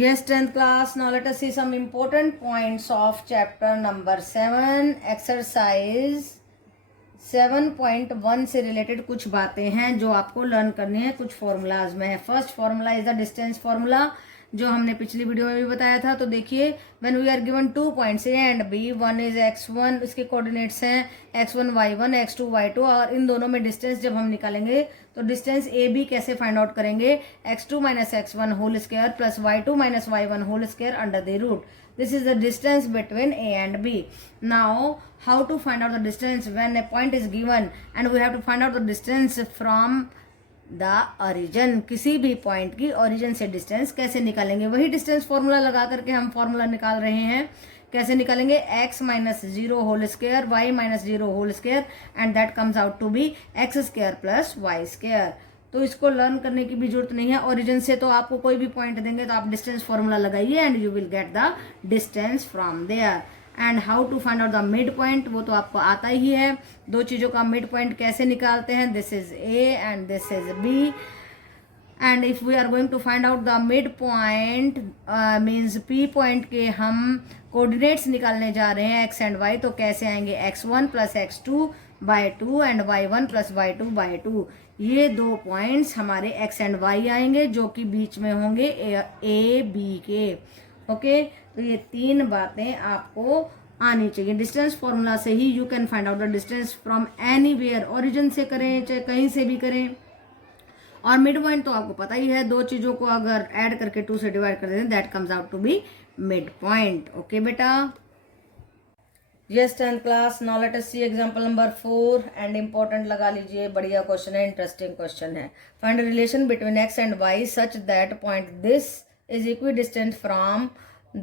Yes, 10th class. Now let us see some important points of chapter number 7. Exercise 7.1 से related कुछ बातें हैं जो आपको लर्न करनी है कुछ फॉर्मूलाज में है. First formula is the distance formula जो हमने पिछली वीडियो में भी बताया था. तो देखिए, when we are given 2 points A and B, one is x1, इसके कोऑर्डिनेट्स हैं x1 y1 x2 y2, और इन दोनों में डिस्टेंस जब हम निकालेंगे तो डिस्टेंस ए बी कैसे फाइंड आउट करेंगे. x2 minus x1 whole square plus y2 minus y1 whole square under the root. This is the distance between A and B. Now, how to find out the distance when a point is given and we have to find out the distance from the origin. किसी भी point की origin से distance कैसे निकालेंगे, वही distance formula लगा करके हम फॉर्मूला निकाल रहे हैं. कैसे निकालेंगे, x minus 0 whole square y minus 0 whole square and that comes out to be x square plus y square. तो इसको लर्न करने की भी जरूरत नहीं है. ओरिजिन से तो आपको कोई भी पॉइंट देंगे तो आप डिस्टेंस फॉर्मूला लगाइए and you will get the distance from there. And how to find out the mid point, वो तो आपको आता ही है. दो चीजों का मिड पॉइंट कैसे निकालते हैं, this is A and this is B. And if we are going to find out the mid point means P point के हम कोऑर्डिनेट्स निकालने जा रहे हैं एक्स एंड वाई. तो कैसे आएंगे, x1 plus x2 by 2 and y1 plus y2 by 2. ये दो पॉइंट्स हमारे x एंड y आएंगे जो कि बीच में होंगे ए बी के. ओके, तो ये तीन बातें आपको आनी चाहिए. डिस्टेंस फॉर्मूला से ही you can find out the distance from anywhere. Origin से करें चाहे कहीं से भी करें. और मिड पॉइंट तो आपको पता ही है, दो चीजों को अगर ऐड करके 2 से डिवाइड कर दें that comes out to be mid point. Okay बेटा. Yes, 10th class. Now let us see example number 4 and important लगा लीजिए. बढ़िया क्वेश्चन है, इंटरेस्टिंग क्वेश्चन है. Find a relation between x and y such that point this is equidistant from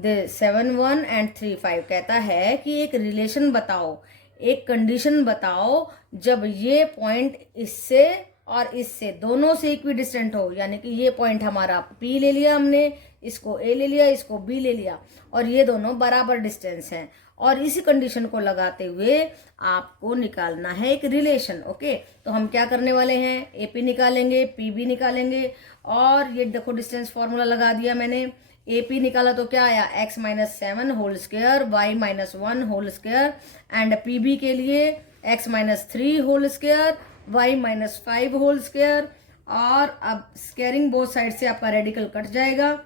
the 7 1 and 3 5. कहता है कि एक रिलेशन बताओ, एक कंडीशन बताओ जब ये पॉइंट इससे और इससे दोनों से इक्विडिस्टेंट हो. यानी कि ये पॉइंट हमारा P ले लिया हमने, इसको A ले लिया, इसको B ले लिया, और ये दोनों बराबर डिस्टेंस हैं. और इसी कंडीशन को लगाते हुए आपको निकालना है एक रिलेशन. ओके, तो हम क्या करने वाले हैं, AP निकालेंगे, PB निकालेंगे. और ये देखो डिस्टेंस फॉर्मूला लगा दिया मैंने. AP निकाला तो क्या आया, x minus 7 whole square y minus 1 whole square and PB के लिए x minus 3 whole square y minus 5 whole square. और अब स्क्वायरिंग बोथ साइड से आपका रेडिकल कट जाएगा.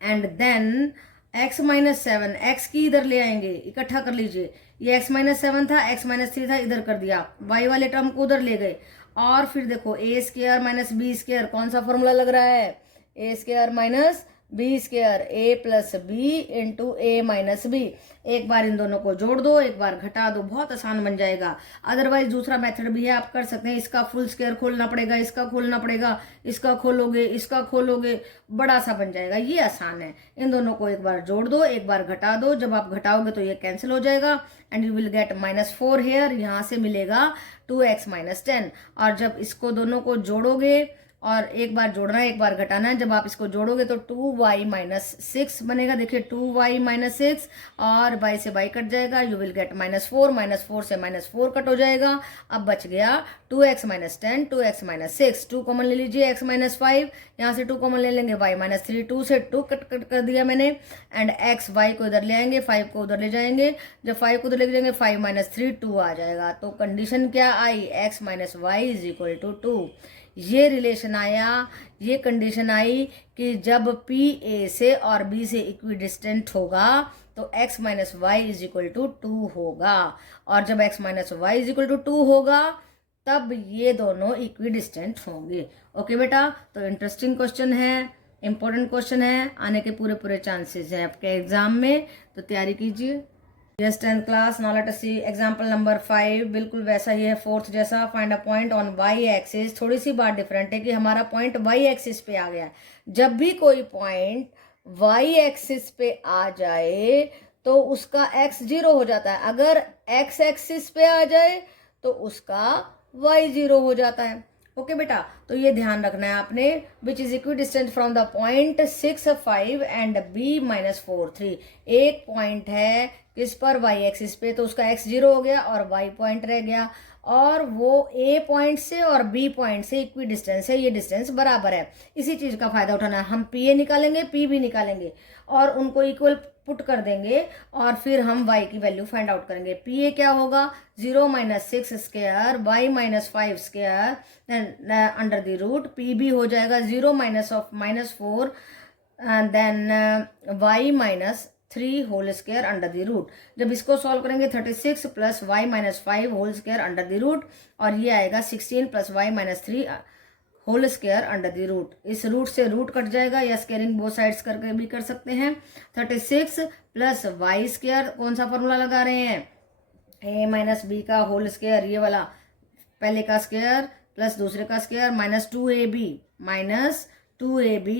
And then x minus 7, x की इधर ले आएंगे, इकट्ठा कर लीजिए. ये x माइनस 7 था, x माइनस 3 था, इधर कर दिया. y वाले टर्म को उधर ले गए. और फिर देखो a square minus B square, कौन सा फॉर्मूला लग रहा है, a square minus B square, a plus B into A minus B. एक बार इन दोनों को जोड़ दो, एक बार घटा दो, बहुत आसान बन जाएगा. अदरवाइज दूसरा मेथड भी है, आप कर सकते हैं. इसका फुल स्क्वायर खोलना पड़ेगा, इसका खोलना पड़ेगा, इसका खोलोगे, इसका खोलोगे, बड़ा सा बन जाएगा. ये आसान है. इन दोनों को एक बार जोड़ दो, एक बार घटा दो. जब आप घटाओगे तो ये कैंसिल हो जाएगा and you will get minus 4 here. यहाँ से मिलेगा 2x माइनस 10. और जब इसको दोनों को जोड़ोगे, और एक बार जोड़ना है एक बार घटाना है, जब आप इसको जोड़ोगे तो 2y माइनस 6 बनेगा. देखिए 2y माइनस 6 और y से y कट जाएगा. You will get minus 4. Minus 4 से माइनस 4 कट हो जाएगा. अब बच गया 2x minus 10, 2x minus 6. 2 common ले लीजिए, x माइनस 5, यहाँ से 2 कॉमन ले लेंगे, y माइनस 3, 2 से 2 कट कर दिया मैंने. एंड x y को इधर ले आएंगे, 5 को उधर ले जाएंगे. जब 5 को उधर ले जाएंगे 5 माइनस 3 2 आ जाएगा. तो कंडीशन क्या आई, x minus y is equal to 2. ये रिलेशन आया, ये कंडीशन आई कि जब P A से और B से इक्विडिस्टेंट होगा तो x minus y is equal to 2 होगा. और जब x minus y is equal to 2 होगा तब ये दोनों इक्विडिस्टेंट होंगे. ओके बेटा, तो इंटरेस्टिंग क्वेश्चन है, इंपॉर्टेंट क्वेश्चन है, आने के पूरे चांसेस हैं आपके एग्जाम में, तो तैयारी कीजिए. Yes, 10th class. Now let us see example number 5. बिल्कुल वैसा ही है, फोर्थ जैसा. Find a point on y axis. थोड़ी सी बात डिफरेंट है कि हमारा पॉइंट y एक्सिस पे आ गया. जब भी कोई पॉइंट y एक्सिस पे आ जाए तो उसका x 0 हो जाता है. अगर x एक्सिस पे आ जाए तो उसका y 0 हो जाता है. ओके बेटा, तो ये ध्यान रखना है आपने. Which is equidistant from the point 6 5 and b minus 4 3. एक पॉइंट है किस पर, y एक्सिस पे, तो उसका x 0 हो गया और y पॉइंट रह गया. और वो ए पॉइंट से और बी पॉइंट से इक्वी डिस्टेंस है, ये डिस्टेंस बराबर है। इसी चीज का फायदा उठाना है। हम पी ए निकालेंगे, पी बी निकालेंगे और उनको इक्वल पुट कर देंगे और फिर हम y की वैल्यू फाइंड आउट करेंगे। पी ए क्या होगा 0 - 6 square y - 5 square under the root. P B हो जाएगा 0 - 4 then y - 3 whole square under the root. जब इसको सॉल्व करेंगे 36 plus y - 5 whole square under the root और ये आएगा 16 plus y - 3 whole square under the root. इस रूट से रूट कट जाएगा या स्केयरिंग बोथ साइड्स करके भी कर सकते हैं। 36 प्लस वाई स्क्वायर, कौन सा फॉर्मूला लगा रहे हैं, a माइनस बी का होल स्क्वायर, ये वाला पहले का स्क्वायर प्लस दूसरे का स्क्वायर माइनस 2ab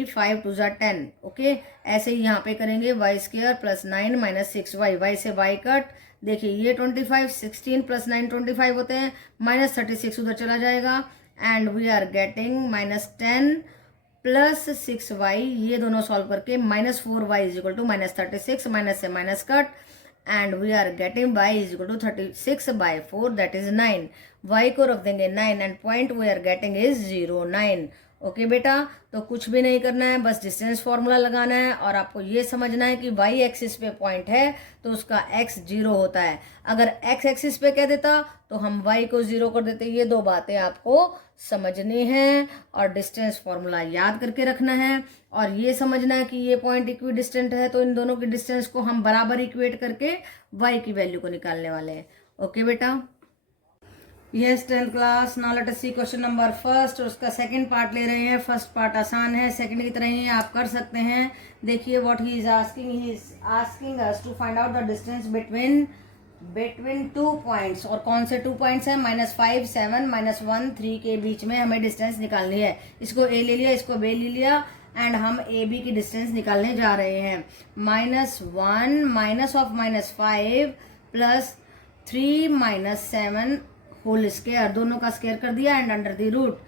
5 2 10। ओके, ऐसे ही यहाँ पे करेंगे y square plus 9 minus 6y, y से y कट, देखिए ये 25, 16 प्लस 9 25 होते हैं, माइनस 36 उधर चला जाएगा and we are getting -10 plus 6y, ये दोनों सॉल्व करके -4y is equal to -36, minus से minus cut and we are getting y is equal to 36/4 that is 9। y को रख देंगे 9 and point we are getting is 0 9। Okay बेटा, तो कुछ भी नहीं करना है, बस डिस्टेंस फॉर्मूला लगाना है और आपको ये समझना है कि y एक्सिस पे पॉइंट है तो उसका x 0 होता है। अगर x एक्सिस पे कह देता तो हम y को 0 कर देते। ये दो बातें आपको समझनी है और डिस्टेंस फॉर्मूला याद करके रखना है और ये समझना है कि ये पॉइंट इक्वी डिस्टेंट है तो इन दोनों की डिस्टेंस को हम बराबर इक्वेट करके y की वैल्यू को निकालने वाले हैं। ओके बेटा, yes 10th class. Now let us see question number first, और उसका सेकंड पार्ट ले रहे हैं। फर्स्ट पार्ट आसान है, सेकंड की तरह ही आप कर सकते हैं। देखिए what he is asking us to find out the distance between 2 points. और कौन से 2 पॉइंट्स हैं, -5 7 -1 3 के बीच में हमें डिस्टेंस निकालनी है। इसको ए ले लिया, इसको बी ले लिया एंड हम ए बी की डिस्टेंस निकालने जा रहे हैं। -1 minus of -5 plus 3 - 7 whole square, दोनों का स्क्वायर कर दिया and under the root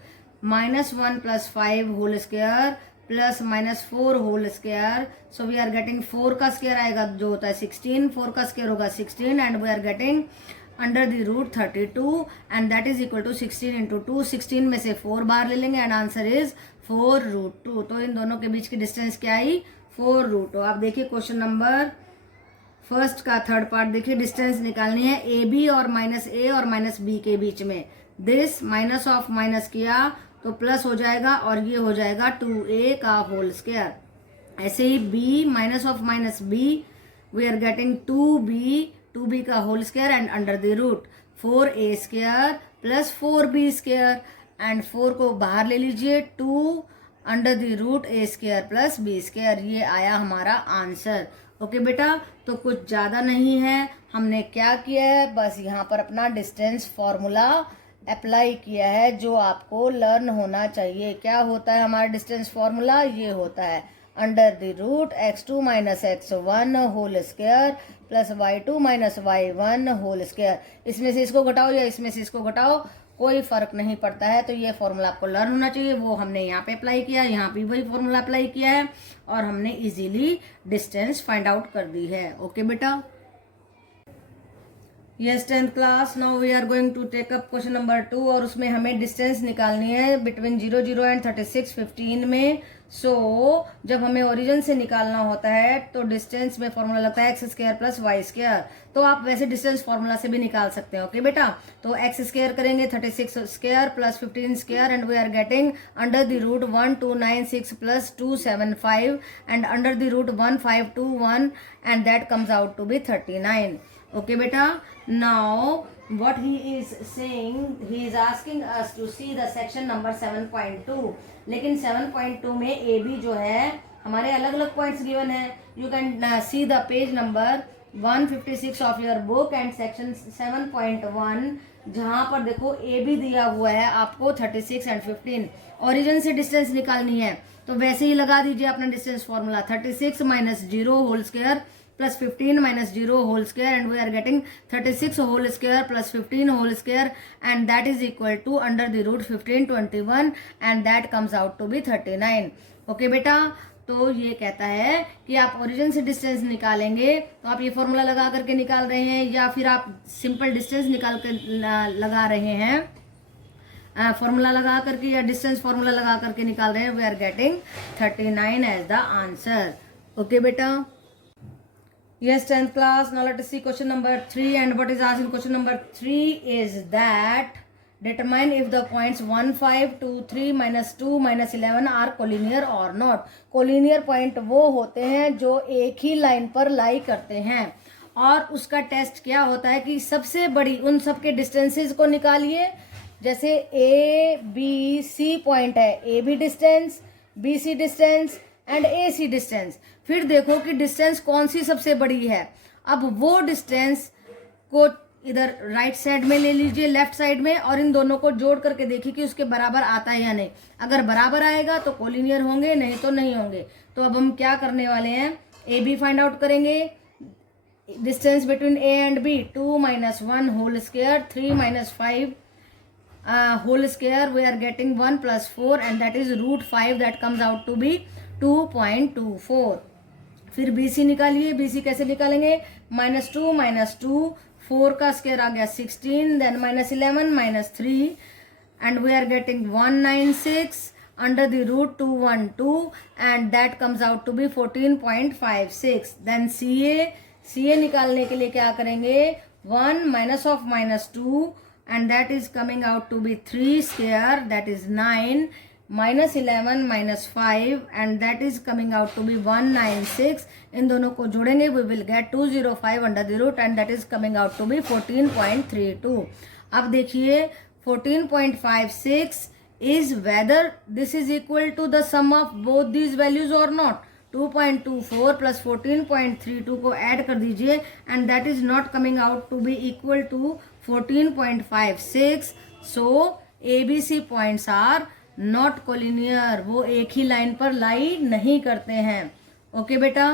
-1 + 5 whole square plus -4 whole square. So we are getting 4 का स्क्वायर आएगा जो होता है 16, 4 का स्क्वायर होगा 16 and we are getting under the root 32 and that is equal to 16 × 2। 16 में से 4 बाहर ले लेंगे एंड आंसर इज 4√2। तो इन दोनों के बीच की डिस्टेंस क्या आई, 4√2। आप देखिए क्वेश्चन नंबर फर्स्ट का थर्ड पार्ट देखिए, डिस्टेंस निकालनी है ए बी और -a और -b के बीच में। दिस माइनस ऑफ माइनस किया तो प्लस हो जाएगा और ये हो जाएगा 2a का होल स्क्वायर। ऐसे ही b minus of -b we are getting 2b का whole square and under the root 4a square plus 4b square and 4 को बाहर ले लीजिए, 2 under the root a square plus b square. ये आया हमारा आंसर। ओके बेटा, तो कुछ ज़्यादा नहीं है। हमने क्या किया है, बस यहाँ पर अपना डिस्टेंस फॉर्मूला अप्लाई किया है जो आपको लर्न होना चाहिए। क्या होता है हमारा डिस्टेंस फॉर्मूला, ये होता है under the root x2 - x1 whole square plus y2 - y1 whole square. इसमें से इसको घटाओ या इसमें से इसको घटाओ, कोई फर्क नहीं पड़ता है। तो ये फॉर्मूला आपको लर्न होना चाहिए, वो हमने यहाँ पे अप्लाई किया, यहाँ पे वही फॉर्मूला अप्लाई किया है और हमने इजीली डिस्टेंस फाइंड आउट कर दी है। ओके बेटा, yes 10th class. Now we are going to take up question number 2 और उसमें हमें डिस्टेंस निकालनी है बिटवीन 0 0 एंड 36 15 में। सो जब हमें ओरिजिन से निकालना होता है तो डिस्टेंस में फॉर्मूला लगता है x² प्लस y स्क्वायर। तो आप वैसे डिस्टेंस फॉर्मूला से भी निकाल सकते हैं। ओके बेटा, तो x² करेंगे 36 square plus 15 square and we are getting under the root 1296 plus 275 and under the root 1521 and that comes out to be 39। Okay beta, now what he is saying, he is asking us to see the section number 7.2। लेकिन 7.2 में A B जो है हमारे अलग अलग points given है। You can see the page number 156 of your book and section 7.1 जहाँ पर देखो ए बी दिया हुआ है आपको 36 एंड 15। ओरिजिन से डिस्टेंस निकालनी है तो वैसे ही लगा दीजिए अपना distance formula 36 - 0 whole square plus 15 - 0 whole square and we are getting 36 whole square plus 15 whole square and that is equal to under the root 1521 and that comes out to be 39। Okay बेटा, तो ये कहता है कि आप origin से distance निकालेंगे तो आप ये फॉर्मूला लगा करके निकाल रहे हैं, या फिर आप सिंपल डिस्टेंस निकाल कर लगा रहे हैं, फॉर्मूला लगा करके या डिस्टेंस फॉर्मूला लगा करके निकाल रहे हैं, we are getting 39 as the answer. Okay बेटा, yes 10th class, now let us see question number 3, and what is asked in question number 3 is that determine if the points 1 5 2 3 minus 2 minus 11 are collinear or not। collinear point वो होते हैं जो एक ही line पर लाई करते हैं, और उसका टेस्ट क्या होता है कि सबसे बड़ी उन सबके डिस्टेंसेस को निकालिए। जैसे ए बी सी पॉइंट है, A B distance, B C distance and A C distance, फिर देखो कि डिस्टेंस कौन सी सबसे बड़ी है। अब वो डिस्टेंस को इधर राइट साइड में ले लीजिए, लेफ्ट साइड में, और इन दोनों को जोड़ करके देखिए कि उसके बराबर आता है या नहीं। अगर बराबर आएगा तो कोलिनियर होंगे, नहीं तो नहीं होंगे। तो अब हम क्या करने वाले हैं, ए बी फाइंड आउट करेंगे। Distance between A and B 2 - 1 whole square, 3 - 5 whole square, we are getting 1 + 4 and that is √5, that comes out to be 2.24। फिर BC निकालिए। BC कैसे निकालेंगे, -2 - 2, 4 का स्क्वायर आ गया 16, then -11 - 3 and we are getting 196 under the √212 and that comes out to be 14.56। then CA निकालने के लिए क्या करेंगे, 1 - -2 and that is coming out to be 3 square, that is 9, -11 - 5 and that is coming out to be 196। इन दोनों को जोड़ेंगे, we will get 205 under the root and that is coming out to be 14.32। अब देखिए 14.56 is whether this is equal to the sum of both these values or not। 2.24 plus 14.32 को add कर दीजिए and that is not coming out to be equal to 14.56। so ABC points are not collinear, वो एक ही line पर लाई नहीं करते हैं। Okay बेटा।